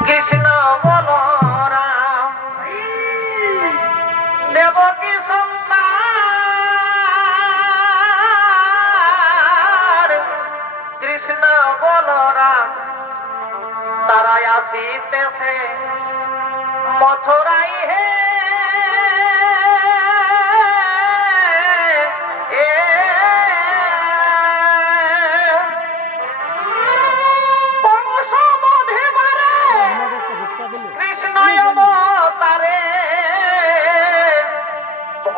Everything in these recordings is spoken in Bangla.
কৃষ্ণ বলরাম দেবকী সন্তান কৃষ্ণ বলরাম তারা আসিতেছে মথুরাই হে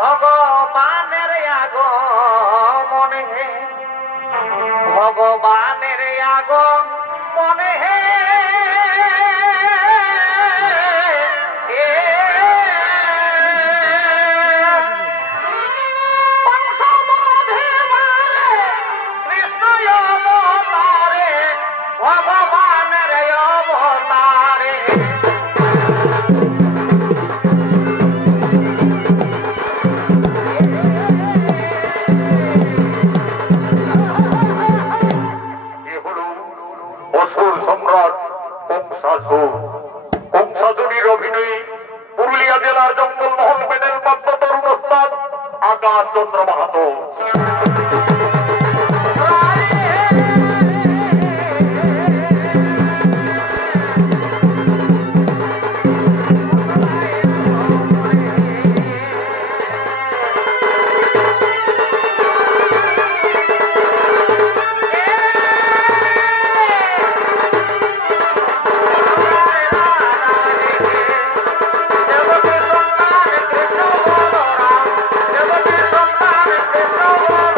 ভগবানের আগমনে হে ভগবানের আগমনে হে কৃষ্ণ অবতারে ভগবানের অবতারে কংসাসুরীর অভিনয়ী পুরুলিয়া জেলার জঙ্গলমহল মেডেল প্রাপ্ত তরুণ ওস্তাদ আকাশ চন্দ্র মাহাতো। Kৃষ্ণ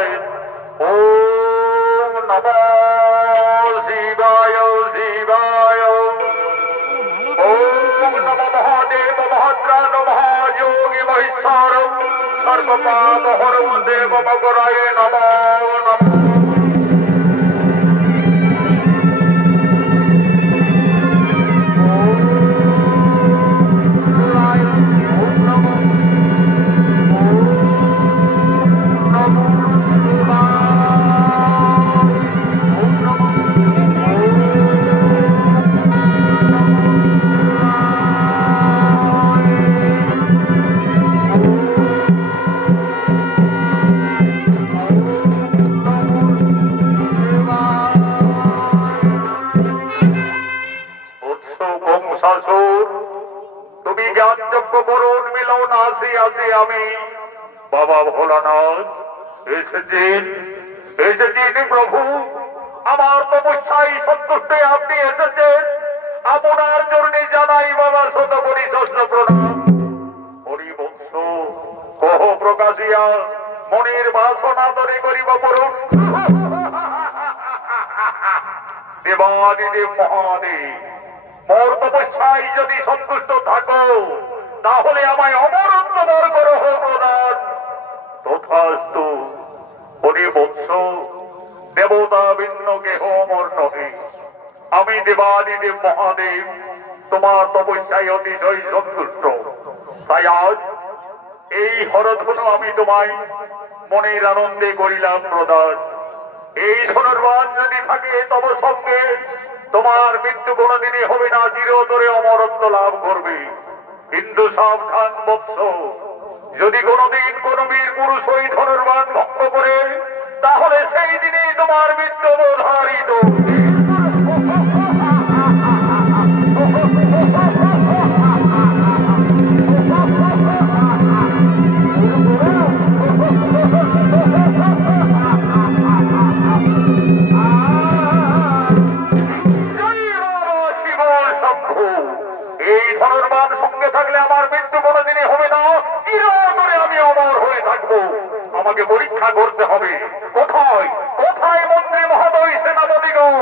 বলেন ওম নমো শিবায় শিবায়, ওম নমো মহাদেব মহাত্রাণ মহাযোগী মহেশ্বর সর্বপাপ হরম দেব মগরায় নমো নমঃ। তুমি জ্ঞানযোগ্য করুন মিলন আসি আসি আমি বাবা ভোলানাথ এসেছেন প্রভু, আমার তপস্যায় সন্তুষ্ট আপনি এসেছেন। আপনার জন্য জানাই বাবার শত কোটি সহস্র প্রণাম। হরিবংশ কহ প্রকাশিয়া মনির বাসনা তরি করিব পড়ুন। দেবাদিদেব মহাদেব, মোর তপস্যায় যদি সন্তুষ্ট থাকো তাহলে আমায় অমরত্ব বর করো প্রদান। তথাস্তু। হরিবংশ দেবতা ভিন্ন কেহ অমর নহে, আমি দেবাদিদেব মহাদেব তোমার তপস্যায় অতিশয় সন্তুষ্ট। তাই আজ এই হরধনু আমি তোমায় মনের আনন্দে করিলাম প্রদান। এই ধনুর্বাণ যদি থাকে তব সঙ্গে তোমার মৃত্যু কোনদিনই হবে না, চিরতরে অমরত্ব লাভ করবে। কিন্তু সাবধান বৎস, যদি কোনদিন কোন বীর পুরুষ ওই ধনুর্বাণ ভক্ত করে তাহলে সেই দিনই তোমার মৃত্যু অবধারিত। এই ধনুর্বাণ সঙ্গে থাকলে আমার মৃত্যু কোনদিনই হবে না, চিরতরে আমি অমর হয়ে থাকবো। আমাকে পরীক্ষা করতে হবে। কোথায় কোথায় মন্ত্রী মহোদয় সেনাপতিগণ?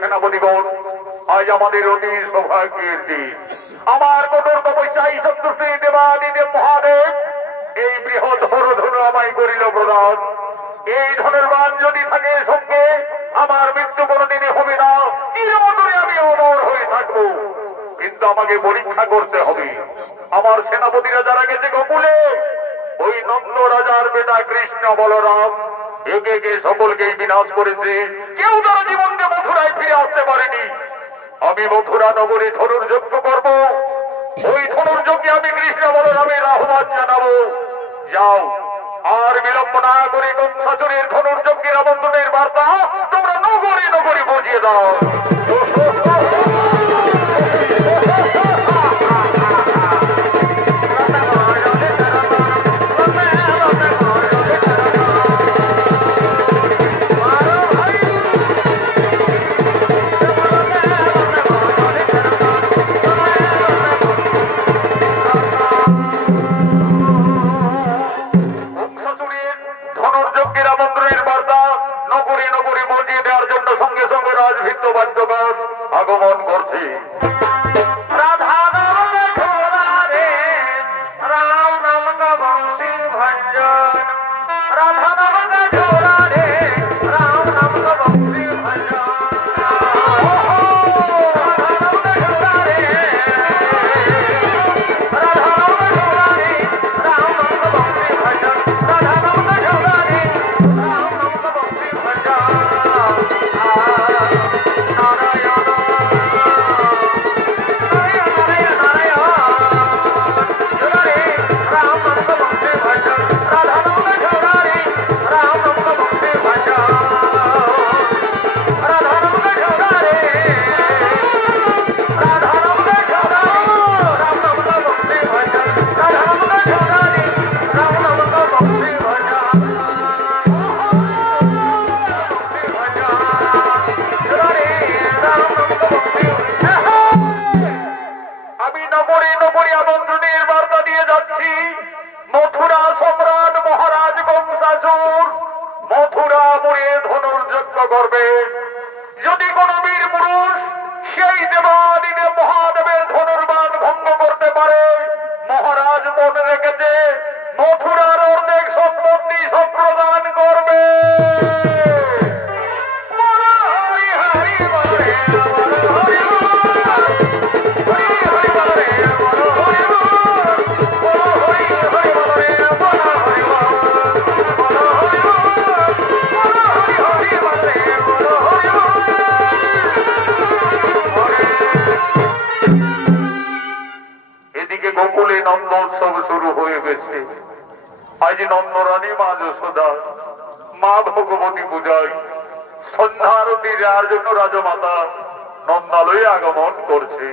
সেনাপতিগণ, আজ আমাদের অতি সৌভাগ্যের দিন। আমার কঠোর তপস্যায় সন্তুষ্ট দেবাদিদেব মহাদেব এই বৃহৎ হরধনু আমায় করিল প্রদান। এই ধনুর্বাণ যদি থাকে সঙ্গে আমার মৃত্যু কোনদিনই হবে না, চিরতরে আমি অমর হয়ে থাকবো। কিন্তু আমাকে পরীক্ষা করতে হবে। আমার সেনাপতিরা যারা গেছে গোকুলে, ওই নন্দ রাজার বেটা কৃষ্ণ বলরাম একে একে সকলকেই বিনাশ করেছে, কেউ তার জীবনকে মথুরায় ফিরে আসতে পারেনি। আমি মথুরা নগরে ধনুর্যজ্ঞ করব, ওই ধনুর্যজ্ঞে আমি কৃষ্ণ বলরামের আহ্বান জানাবো। যাও, আর বিলম্ব না করে কংসাসুরের ধনুর্যজ্ঞের আমন্ত্রণের বার্তা তোমরা নগরে নগরে বুঝিয়ে দাও। আগমন করছি। করবে যদি কোন বীর পুরুষ সেই দেবাদিদেব মহাদেবের ধনুর্বাণ ভঙ্গ করতে পারে, মহারাজ মনে রেখেছে মথুরার অর্ধেক সম্পত্তি সম্প্রদান করবে। গোকুলে নন্দোৎসব শুরু হয়ে গেছে। আজ নন্দরানী মা যশোদা মা ভগবতী পূজায় সন্ধ্যা আরতি দেওয়ার জন্য রাজমাতা নন্দালয়ে আগমন করছে।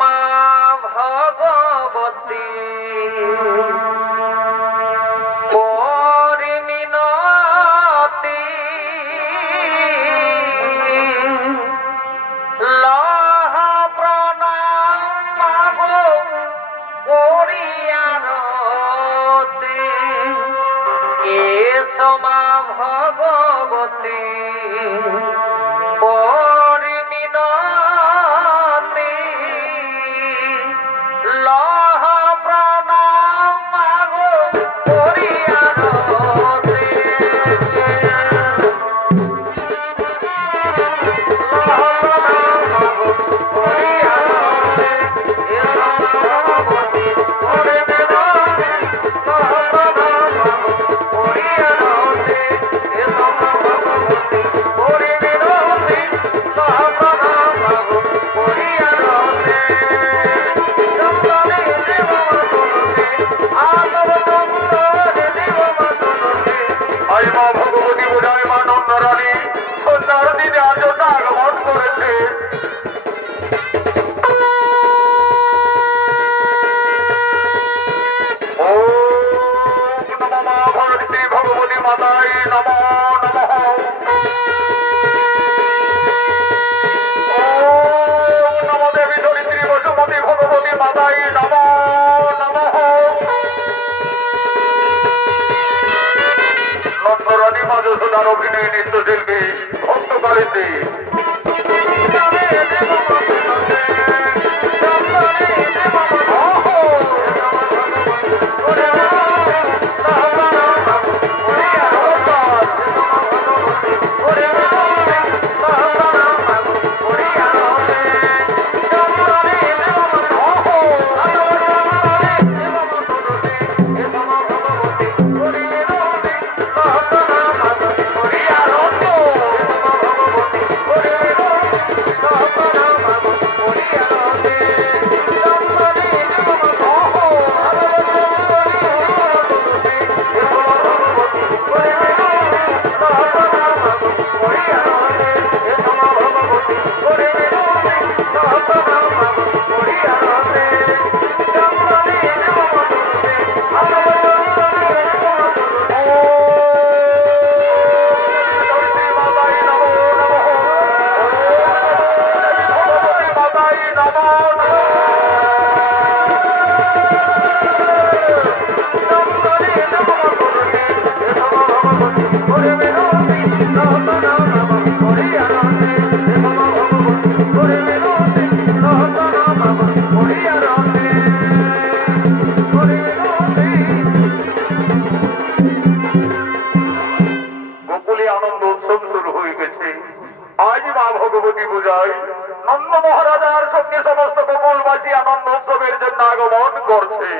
মা ভগবতী ভগবতী পরিমিনতি লহ প্রণাম মাগো করিয়ারতি লহ প্রণাম মাগো করিয়ারতি ভগবতী পরিমিনতি লহ প্রণাম মাগো করিয়ারতি ভগবতী বোঝায় মা নন্দরানী সন্ধ্যার দিনে আজ আগমন করেছে। ভগবতী মাতায় নমো নমঃ। ওম নমো দেবী ধরিত্রী বসুমতী ভগবতী মাতায় নমো নমঃ। নন্দরানী মা যশোদার অভিনয় নৃত্যশিল্পী ভক্তকালীতে Come on. বোঝাই নন্দ মহারাজার সঙ্গে সমস্ত গোকুলবাসী আনন্দ উৎসবের জন্য আগমন করছে।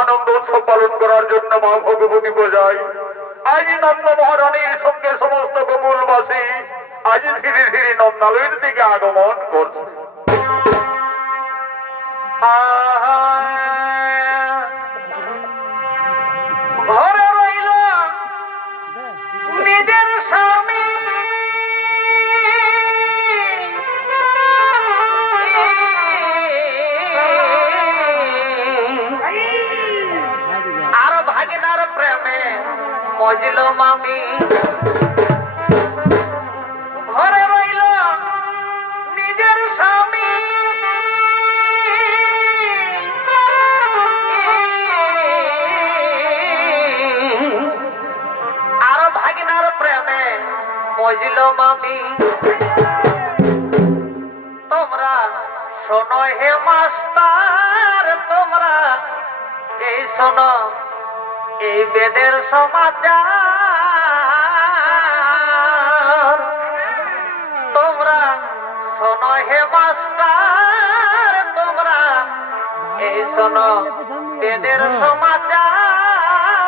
আনন্দ উৎসব পালন করার জন্য মা ভগবতী বোঝায় আজ নন্দ মহারানীর সঙ্গে সমস্ত গোকুলবাসী আজ ধীরে ধীরে নন্দালয়ের দিকে আগমন করছে। ঘরে রইল নিজের স্বামী আর ভাগিনার প্রেমে মজিল মামি। ঘরে রইল নিজের স্বামী আর ভাগিনার প্রেমে মজিল মামি। তোমরা শোনো হে মাস্টার, তোমরা এই শোনো এই বেদের সমাচার। তোমরা শোনো হে মাস্টার, তোমরা এই শোনো বেদের সমাচার।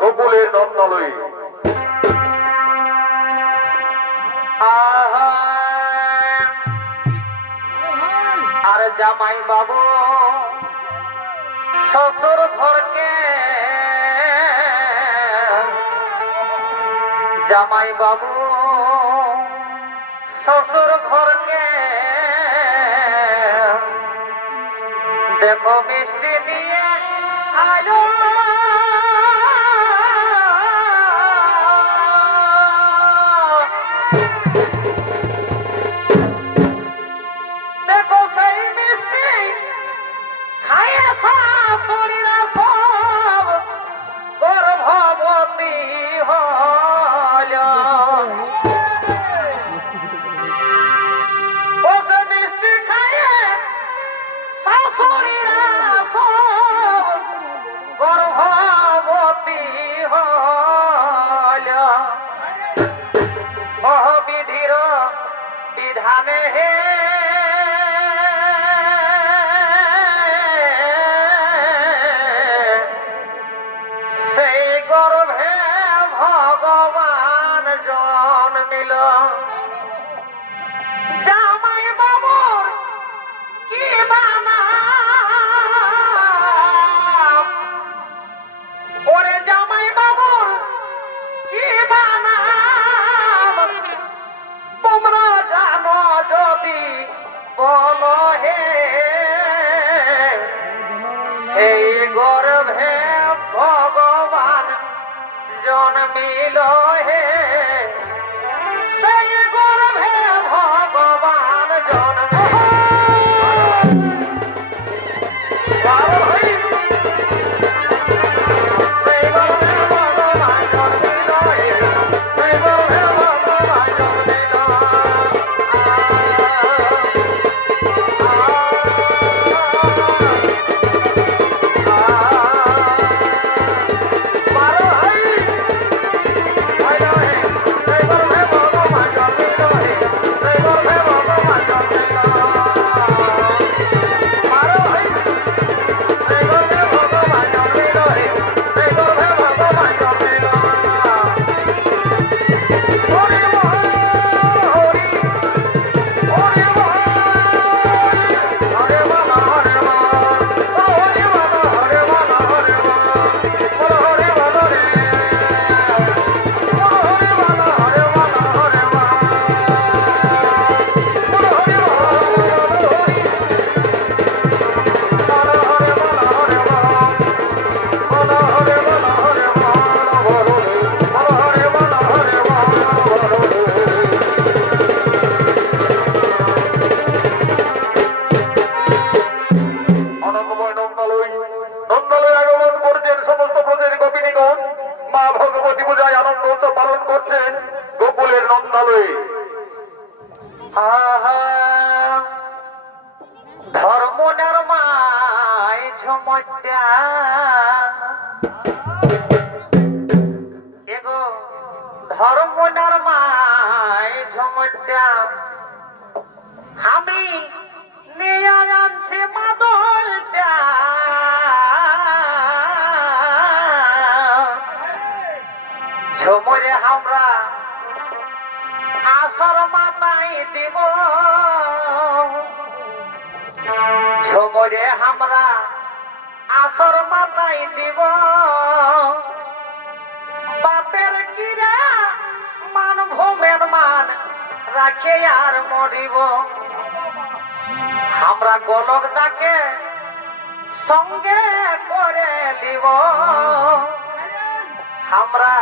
গোকুলের নন্দলয়ে। আর জামাই বাবু শ্বশুর ঘরকে, জামাই বাবু শ্বশুর ঘরকে দেখো মিষ্টি নিয়ে আলো। দেখো সেই মিষ্টি খাইয়ে শাশুড়িরা সব গর্ভবতী হল। ওসে মিষ্টি খাইয়ে শাশুড়িরা সব গর্ভবতী হল। বিধির বিধানে হে সেই গর্ভে ভগবান জন্মিল। জামাই বাবুর কি বানা, ওরে জামাই বাবুর কি বানা তোমরা জানো যদি বলো হে। এই গর্ভে ভগবান জন্মিল হে, সেই গর্ভে ভগবান জন্মিল। সেই গর্ভে ভগবান জন্মিল হে, সেই গর্ভে ভগবান জন্মিল। ধর্মনের মাই ঝমত্যা এগো ধর্মনের মাই ঝমত্যা আমি নিয়ে আনছি মাদলটা। ঝুমরে আমরা আসর মাতাই দিব, ঝুমরে আমরা আসর মাতাই দিব। বাপের কিরা মান ভূমের মান রাখে আর মরিব। আমরা গোলক দাকে সঙ্গে করে দিব, আমরা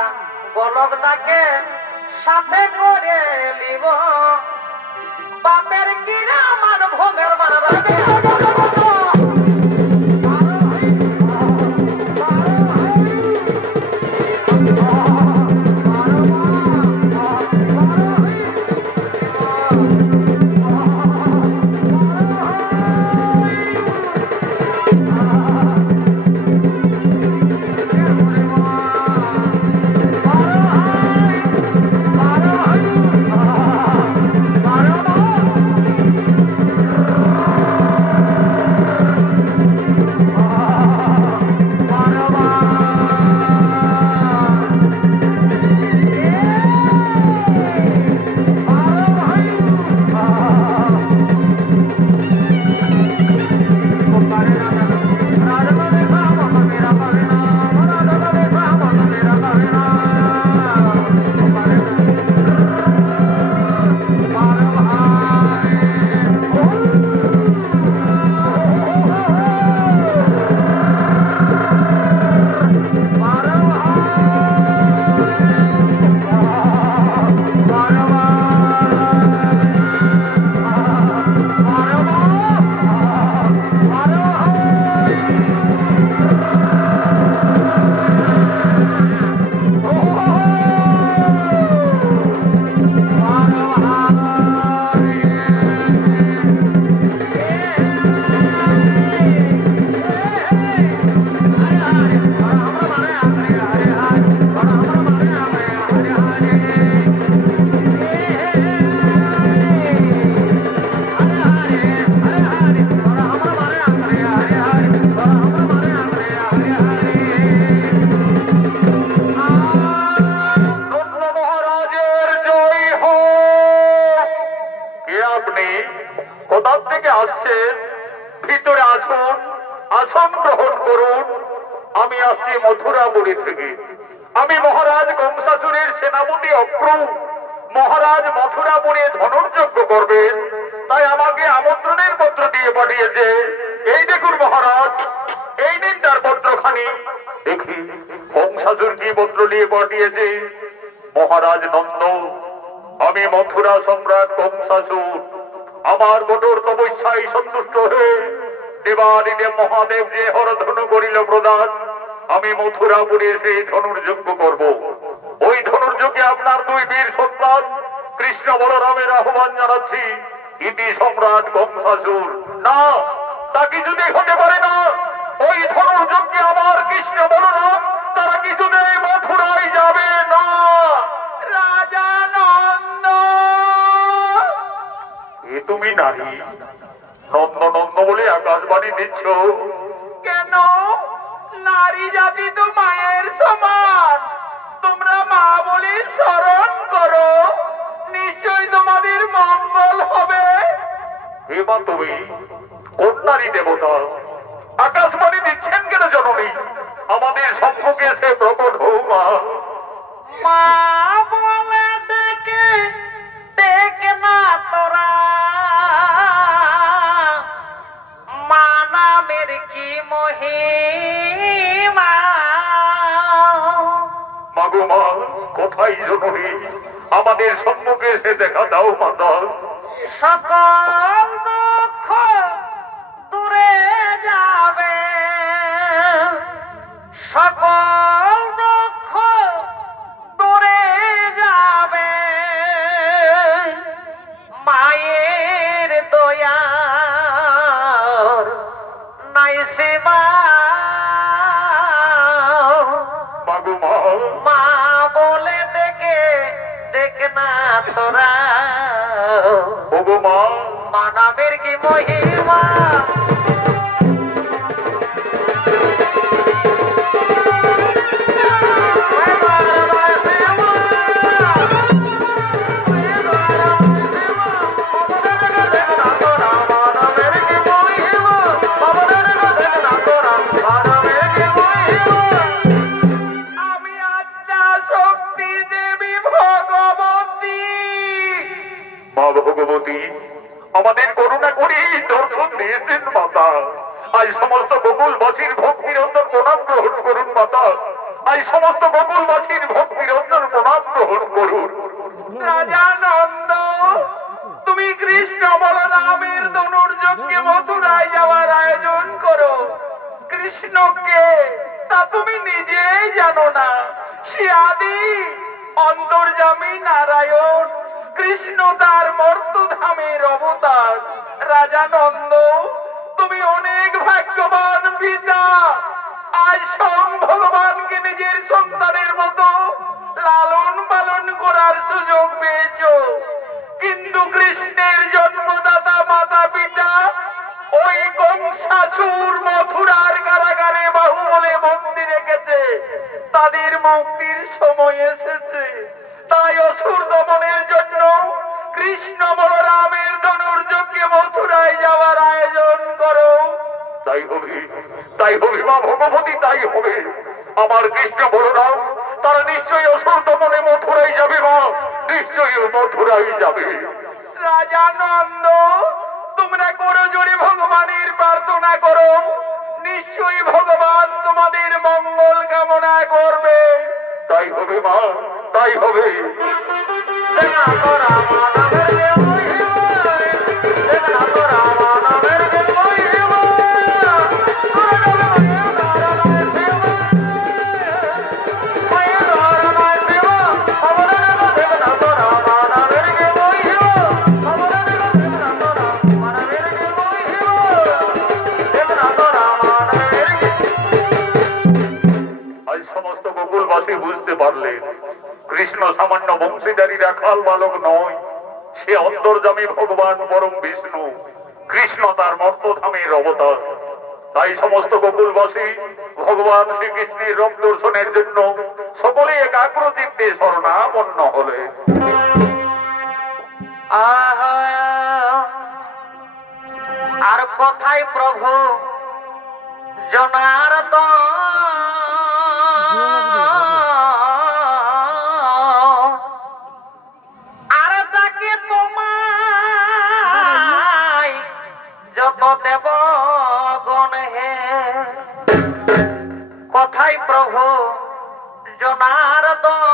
গোলক দাকে সাথে করে নিব। বাপের কিরা মান ভূমের মান রাখে। আছেন ভিতরে আসুন, আসন গ্রহণ করুন। আমি আসছি মথুরাপুরী থেকে। আমি মহারাজ কংসাসুরের সেনাপতি অক্রু। মহারাজ মথুরাপুরে ধনুর্যজ্ঞ করবেন, তাই আমাকে আমন্ত্রণের পত্র দিয়ে পাঠিয়েছে। এই দেখুন মহারাজ, এই নিন তার পত্রখানি। দেখি কংসাসুর কি পত্র নিয়ে পাঠিয়েছে। মহারাজ নন্দ, আমি মথুরা সম্রাট কংসাসুর আমার কঠোর তপস্যায় সন্তুষ্ট হয়ে দেবাদিদেব মহাদেব যে হরধনু করিল প্রদান, আমি মথুরাপুরে সেই ধনুর্যজ্ঞ করব। ওই ধনুর্যজ্ঞে আপনার দুই বীর সন্তান কৃষ্ণ বলরামের আহ্বান জানাচ্ছি। ইতি সম্রাট কংসাসুর। না, তা কিছুতেই হতে পারে না। ওই ধনুর্যজ্ঞে আমার কৃষ্ণ বলরাম তারা কিছুতেই মথুরায় যাবে না। রাজা নন্দ, এ তুমি নারী, নন্দ নন্দ বলে আকাশবাণী দিচ্ছ কেন? নারী জাতি তো মায়ের সমান। তোমরা মা বলে স্মরণ করো, নিশ্চয়ই তোমাদের মঙ্গল হবে। এবার তুমি কোন নারী দেবতা? আকাশবাণী দিচ্ছেন কেন জননী? আমাদের সম্মুখে সে প্রকট হও মা। মা বলে ডেকে ডেকে না তোরা, মা নামের কি মহিমা। মাগো মা, কোথায় জননী? আমাদের সম্মুখে সে দেখা দাও মাতা। সকল দুঃখ দূরে যাবে, সকল দুঃখ দূরে যাবে, মায়ের দয়ার নাই সীমা। মাগো মা, মা বলে ডেকে ডেকে না তোরা, ওগো মা, মানবের কি মহিমা। আমি আত্মা শক্তি দেবী ভগবতী। মা ভগবতী, আমাদের করুণা করি দর্শন দিয়েছেন মাতা। আজ সমস্ত গোকুলবাসীর ভক্তিরঞ্জন প্রণাম গ্রহণ করুন মাতা। আজ সমস্ত গোকুলবাসীর ভক্তিরঞ্জন প্রণাম গ্রহণ করুন। রাজা নন্দ, তুমি কৃষ্ণ বলরামের ধনুর্যজ্ঞে মথুরায় যাওয়ার আয়োজন করো। কৃষ্ণকে তা তুমি নিজেই জানো না। সে আদি অন্তর্যামী নারায়ণ, কৃষ্ণ তার মর্তধামের অবতার। রাজা নন্দ, তুমি অনেক ভাগ্যবান পিতা। আজ স্বয়ং ভগবানকে নিজের সন্তানের মতো লালন পালন করার সুযোগ পেয়েছ। কিন্তু কৃষ্ণের জন্মদাতা মাতা পিতা ওই কংসাসুর মথুরার কারাগারে বাহুবলে বন্দী রেখেছে। তাদের মুক্তির সময় এসেছে। তাই অসুর দমনের জন্য কৃষ্ণ বলরামের ধনুর্যজ্ঞে মথুরায় যাওয়ার আয়োজন করো। তাই হবে, তাই হবে মা ভগবতী, তাই হবে। আমার কৃষ্ণ বলরাম তারা নিশ্চয়ই অসুর দমনে মথুরাই যাবে মা, নিশ্চয়ই মথুরাই যাবে। রাজা নন্দ, তোমরা করো জোরে ভগবানের প্রার্থনা করো, নিশ্চয়ই ভগবান তোমাদের মঙ্গল কামনা করবে। তাই হবে মা, তাই হবে। আজ সমস্ত গোকুলবাসী বুঝতে পারলেন কৃষ্ণ সামান্য বংশীধারী রাখাল বালক নয়, সে অন্তর্যামী ভগবান পরম বিষ্ণু। কৃষ্ণ তার মর্তধামের অবতার। তাই সমস্ত গোকুলবাসী ভগবান শ্রীকৃষ্ণের রূপ দর্শনের জন্য সকলেই একাগ্র চিত্তে শরণাপন্ন হলে। আর কথাই প্রভু জনার্দন আর তাকে তোমায় যত দেব গণ হে কথাই প্রভু জনার্দন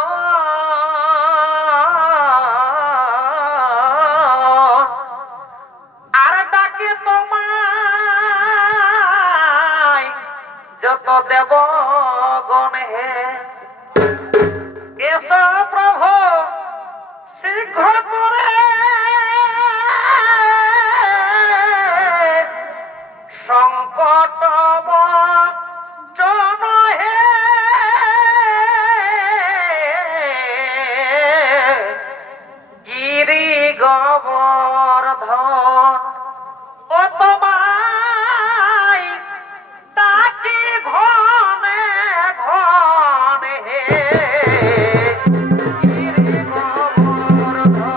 আর ডাকে তোমায় যত দেব গণ হে এসো প্রভু শীঘ্র করে সংকট মোচন হে গিরি গোবর্ধন ও তোমায় তাকি ঘনে ঘনে হে গিরি গোবর্ধন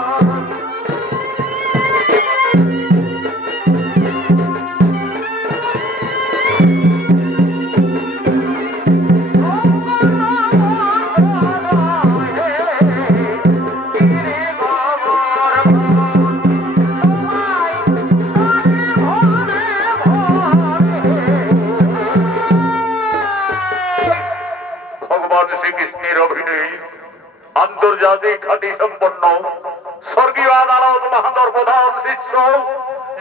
ভগবান শ্রীকৃষ্ণের অভিনয় আন্তর্জাতিক খ্যাতি সম্পন্ন স্বর্গীয় আদালত মাহাতর প্রধান শিষ্য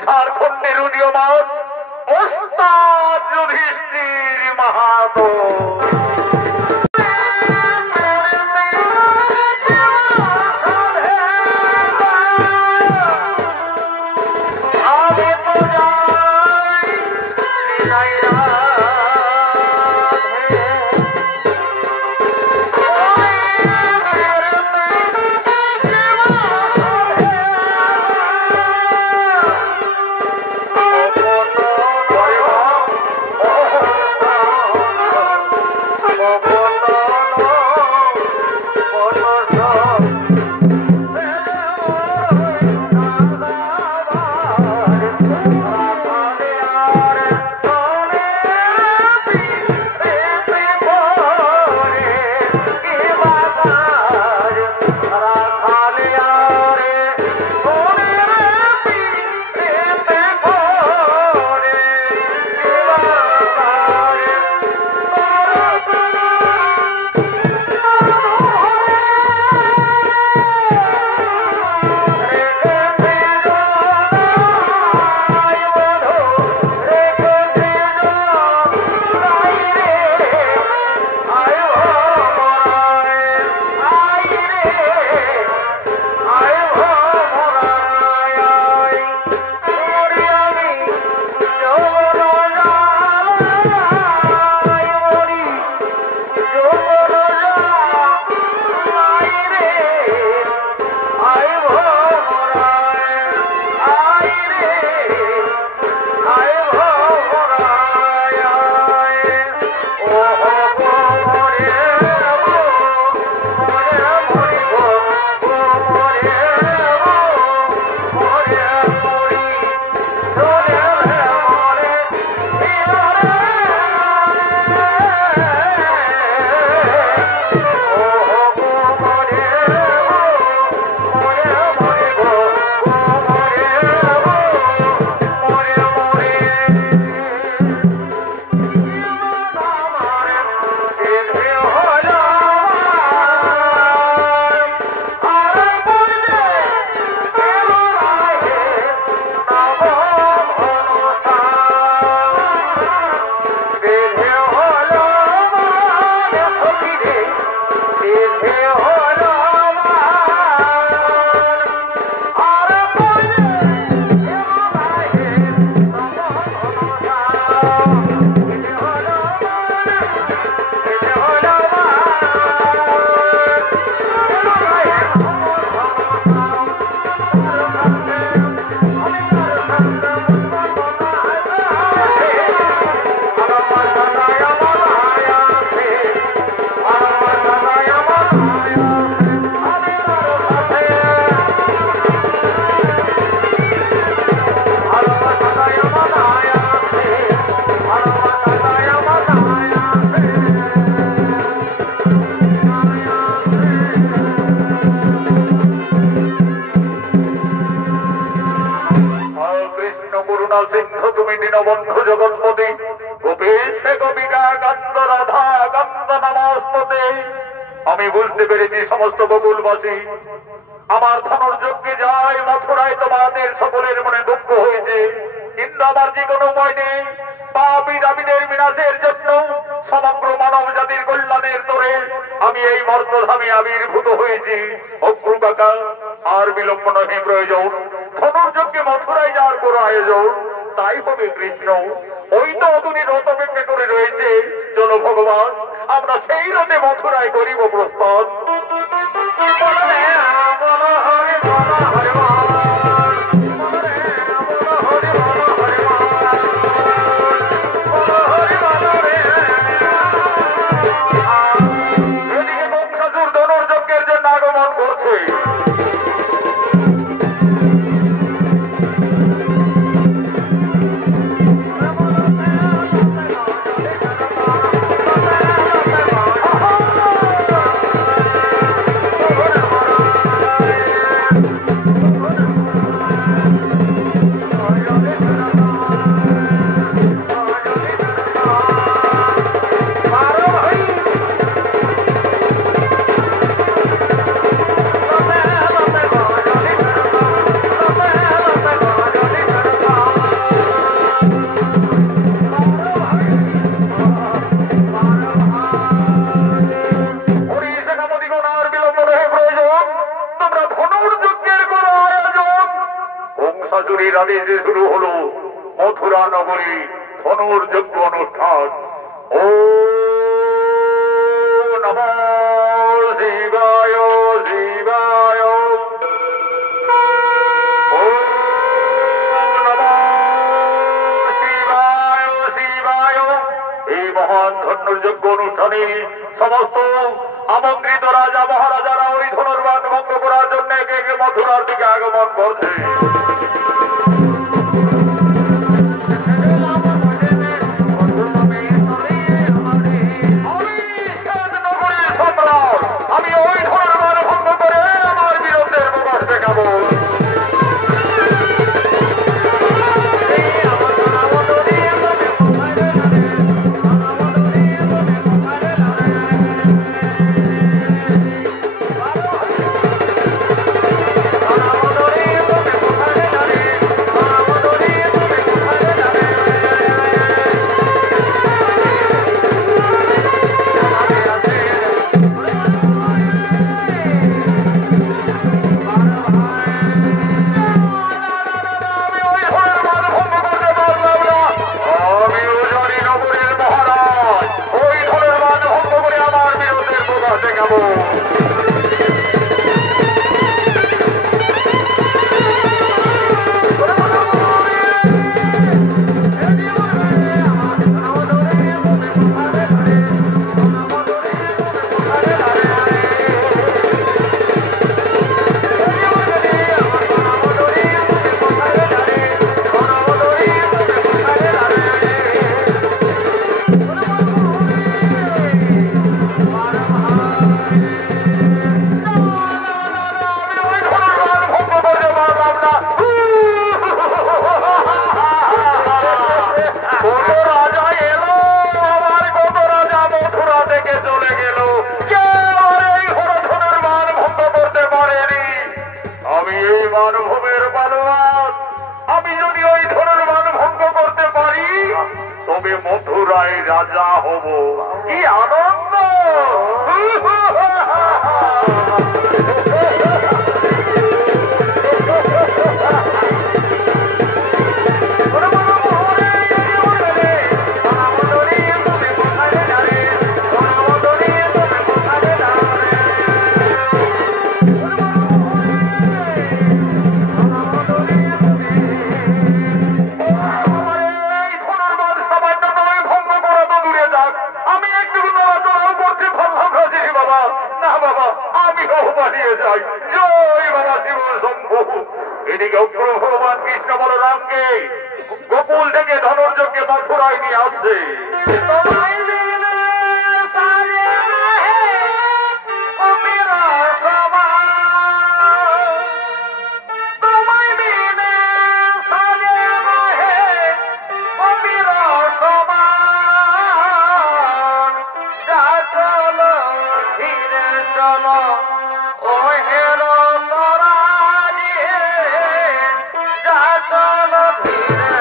ঝাড়খণ্ডের উদীয়মান ওস্তাদ যুধিষ্ঠির মাহাতো। আমি বুঝতে পেরেছি সমস্ত বকুলবাসী আমার ধনুর্যজ্ঞে যায় মথুরায় তোমাদের সকলের মনে দুঃখ হয়েছে, কিন্তু আমার যে কোনো উপায় নেই। পাপী দাবিদের বিনাশের জন্য সমগ্র মানব জাতির কল্যাণের তোরে আমি এই মর্তধামে আবির্ভূত হয়েছি। অগ্রু কাকা আর বিলম্ব নহে প্রয়োজন, ধনুর্যজ্ঞে মথুরায় যাওয়ার কোনো আয়োজন তাই হবে কৃষ্ণ। ওই তো অদূরে রথ অপেক্ষা করে রয়েছে, চলো ভগবান আমরা সেই রথে মথুরায় করিব প্রস্থান। এদিকে বংশাসুর ধনুর্যজ্ঞের জন্য আগমন করছে। আদেশে শুরু হলো মথুরা নগরী ধনুর্যজ্ঞ অনুষ্ঠান। ও নমঃ শিবায় শিবায়, ও নমঃ শিবায় শিবায়। এই মহান ধনুর্যজ্ঞ অনুষ্ঠানে সমস্ত আমন্ত্রিত রাজা মহারাজারা ওই ধনুর্বাদ ভঙ্গ করার জন্য একে একে মথুরার দিকে আগমন করছে। আমি ওই ধনুর্বাদ ভঙ্গ করে আমার বীরত্বের প্রকাশ দেখাবো। তবে মথুরায় রাজা হব, কি আনন্দ! এদিকে ভগবান কৃষ্ণ বলরামকে গোকুল থেকে ধনুর্যজ্ঞে মথুরায় নিয়ে আসছে। ধীরে কৃষ্ণ ও হেরো তোরা দিয়ে যা চলো ধীরে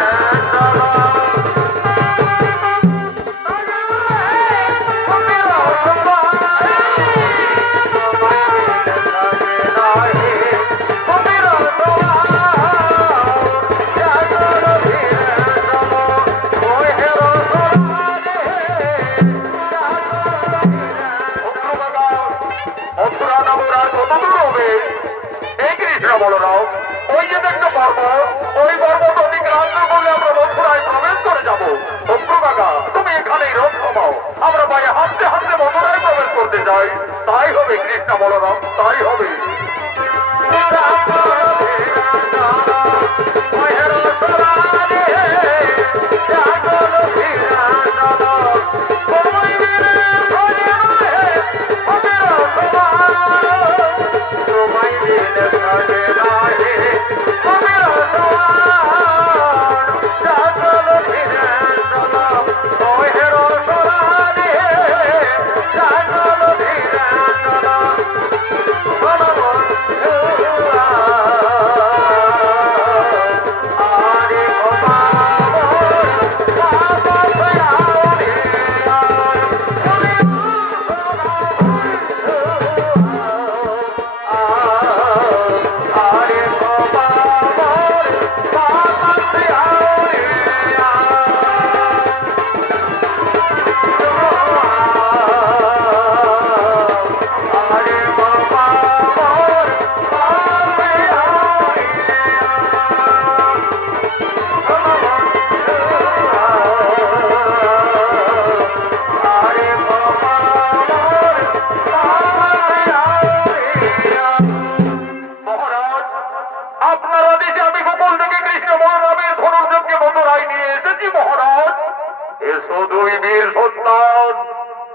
চলো বলরাম ওই যে দেখতে পারবো ওই পর্বত অতিক্রান্ত করলে আমরা মথুরায় প্রবেশ করে যাবো। অপ্রু কাকা তুমি এখানেই রথ থামাও, আমরা পায়ে হাঁটতে হাঁটতে মথুরায় প্রবেশ করতে যাই। তাই হবে কৃষ্ণ বলরাম, তাই হবে।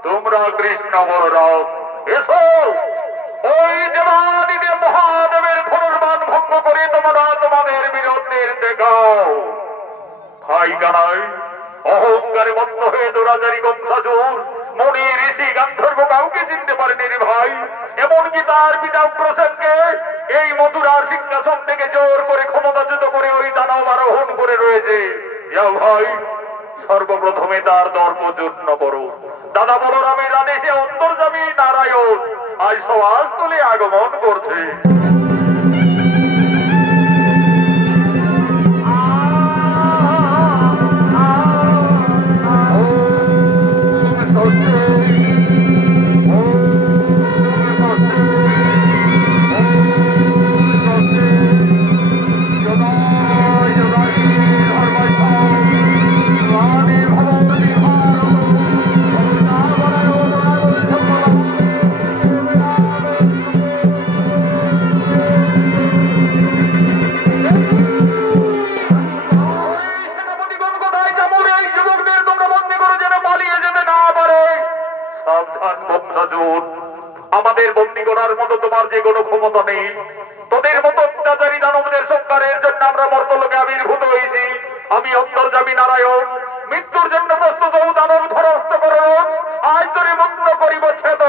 তোমরা কৃষ্ণ বলরাম এসো, ওই দেবাদিদেব মহাদেবের ধনুর্বাণ ভঙ্গ করে তোমরা তোমাদের বীরত্বের দেখাও। ভাই কানাই অহংকারে মত্ত হয়ে দৌড়াচারী গঙ্গাজুর মনি ঋষি গান্ধর্ব কাউকে চিনতে পারেনি রে ভাই। এমনকি তার পিতা প্রসেনকে এই মথুরার সিংহাসন থেকে জোর করে ক্ষমতাচ্যুত করে ওই দানব আরোহণ করে রয়েছে। যাও ভাই, সর্বপ্রথমে তার ধর্মযুদ্ধ করো। দাদা বলরামের আদেশে অন্তর্যামী নারায়ণ আজ সমাজ তুলে আগমন করছে। আমাদের বন্দী করার মতো তোমার যে কোনো ক্ষমতা নেই। তোদের মতো অত্যাচারী দানবদের সংহারের জন্য আমরা মর্তলোকে আবির্ভূত হয়েছি। আমি অন্তর্যামী নারায়ণ মৃত্যুর জন্য প্রস্তুত হও। দানব ধরস্ত করো, আজ তোরে মুক্ত করিব ছেদ।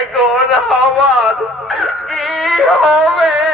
এখন আমার কি হবে?